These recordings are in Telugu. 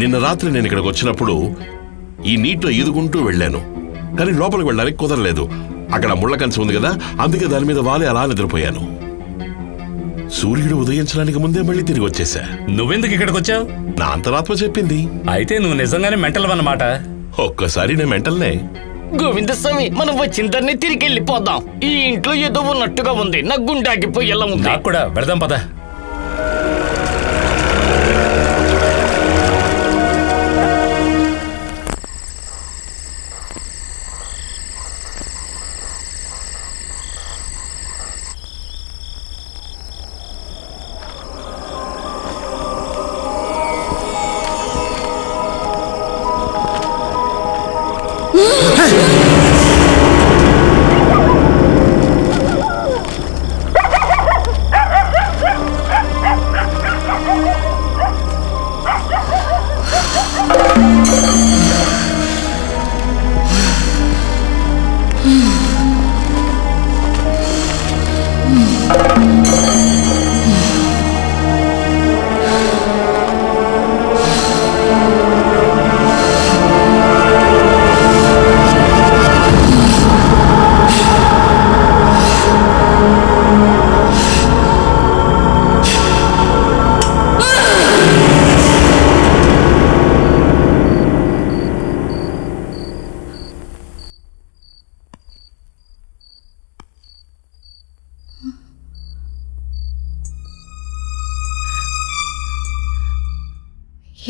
నిన్న రాత్రి నేను ఇక్కడికి వచ్చినప్పుడు ఈ నీటిలో ఈదుకుంటూ వెళ్ళాను, కానీ లోపలికి వెళ్ళడానికి కుదరలేదు. అక్కడ ముళ్ళ కంచె ఉంది కదా, అందుకే దాని మీద వాలి అలా నిద్రపోయాను. సూర్యుడు ఉదయించడానికి ముందే మళ్ళీ తిరిగి వచ్చేసా. నువ్వెందుకు ఇక్కడికి వచ్చావు? నా అంతరాత్మ చెప్పింది. అయితే నువ్వు నిజంగానే మెంటల్ అన్నమాట. ఒక్కసారి నేను మెంటల్నే. గోవిందస్వామి, మనం వచ్చిందరినీ తిరిగి వెళ్ళిపోదాం. ఈ ఇంట్లో ఏదో ఉన్నట్టుగా ఉంది, నా గుండె ఆగిపోయి ఎలా ఉంది. నాకు కూడా వెళదాం పద.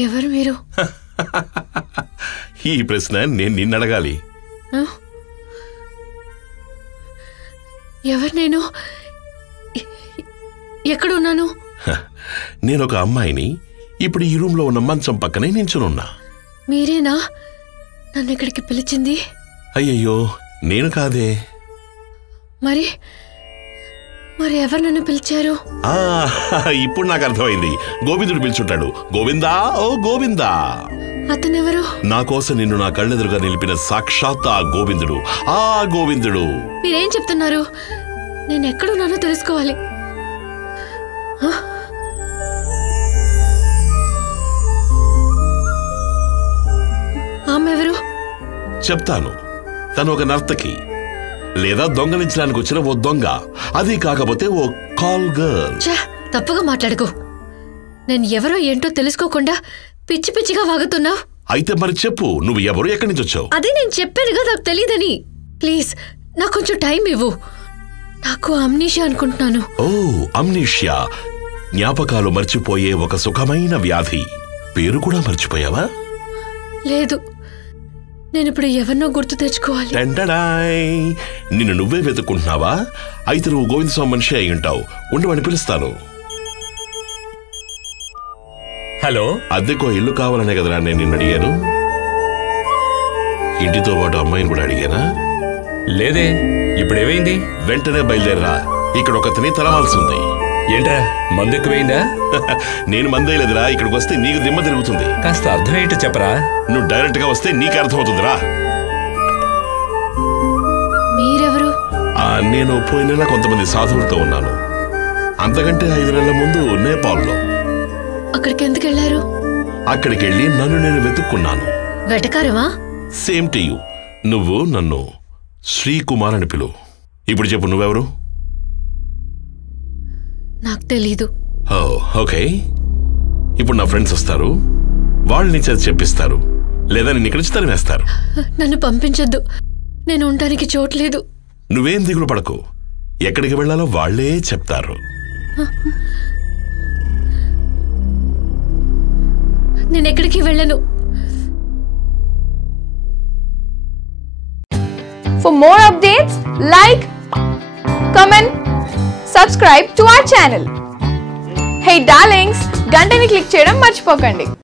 ఎవరు మీరు? ఈ ప్రశ్న నేను నిన్ను అడగాలి. ఎవరు నేను? ఎక్కడున్నాను? నేను ఒక అమ్మాయిని. ఇప్పుడు ఈ రూమ్ లో ఉన్న మంచం పక్కనే నించునున్నా. మీరేనా నన్ను ఇక్కడికి పిలిచింది? అయ్యయ్యో, నేను కాదే. మరి మరి ఎవరు నన్ను పిలిచారు? ఇప్పుడు నాకు అర్థమైంది. గోవిందుడు పిలుచుంటాడు. గోవిందా, ఓ గోవిందా. అతనెవరు? నా కోసం నిన్ను నా కళ్ళెదురుగా నిలిపిన సాక్షాత్ ఆ గోవిందుడు. ఆ గోవిందుడు. మీరేం చెప్తున్నారు? నేను ఎక్కడున్నానో తెలుసుకోవాలి. ఆమె ఎవరు? చెప్తాను. తను ఒక నర్తకి, లేదా దొంగలించడానికి వచ్చిన ఓ దొంగ. అది కాకపోతే ఓ కాల్ గర్ల్. తప్పుగా మాట్లాడుకో. నేను ఎవరో ఏంటో తెలుసుకోకుండా పిచ్చి పిచ్చిగా వాగుతున్నావు. అయితే మరి చెప్పు, నువ్వు ఎవరు, ఎక్కడి నుంచి వచ్చావు? అదే నేను చెప్పానుగా, నాకు తెలియదని. ప్లీజ్ నాకు కొంచెం టైం ఇవ్వు. నాకు అమ్నీషియా అనుకుంటున్నాను. ఓ, అమ్నీషియా. జ్ఞాపకాలు మర్చిపోయే ఒక సుఖమైన వ్యాధి. పేరు కూడా మర్చిపోయావా? లేదు, నేను ఇప్పుడు ఎవరినో గుర్తు తెచ్చుకోవాలి. నిన్ను నువ్వే వెతుక్కుంటున్నావా? అయితే నువ్వు గోవిందస్వామి మనిషి అయి ఉంటావు. ఉండవని పిలుస్తాను. హలో, అద్దెకో ఇల్లు కావాలనే కదరా నేను నిన్ను అడిగాను. ఇంటితో పాటు అమ్మాయిని కూడా అడిగానా? లేదే. ఇప్పుడు ఏమైంది? వెంటనే బయలుదేరరా. ఇక్కడ ఒకతని తలవాల్సింది. ఏంట్రా, మందు ఎక్కువైందా? నేను మందేలేదురా. ఇక్కడికి వస్తే నీకు దిమ్మ తిరుగుతుంది. కాస్త అర్థం ఏంటో చెప్పరా. నువ్వు డైరెక్ట్ గా వస్తే నీకు అర్థమవుతుందిరా. మీరెవరు? నేను పోయిన నెల కొంతమంది సాధువులతో ఉన్నాను. అంతకంటే 5 నెలల ముందు నేపాల్లో. అక్కడికి ఎందుకు వెళ్ళారు? అక్కడికి వెళ్ళి నన్ను నేను వెతుక్కున్నాను. వెటకారమా? Same to you. నువ్వు నన్ను శ్రీకుమార్ అని పిలువు. ఇప్పుడు చెప్పు, నువ్వెవరు? నాకు తెలీదు. ఓకే. ఇప్పుడు నా ఫ్రెండ్స్ వస్తారు. వాళ్ళు నీ చేత చెప్పిస్తారు, లేదా నేను ఇక్కడి నుంచి తరిమేస్తారు. నన్ను పంపించొద్దు. నేను ఉండడానికి చోట్లేదు. నువ్వేం దిగులు పడకు. ఎక్కడికి వెళ్ళాలో వాళ్లే చెప్తారు. నేను ఎక్కడికి వెళ్ళను. For more updates, like, comment, subscribe to our channel. Hey darlings, గంటని click చేయడం మర్చిపోకండి.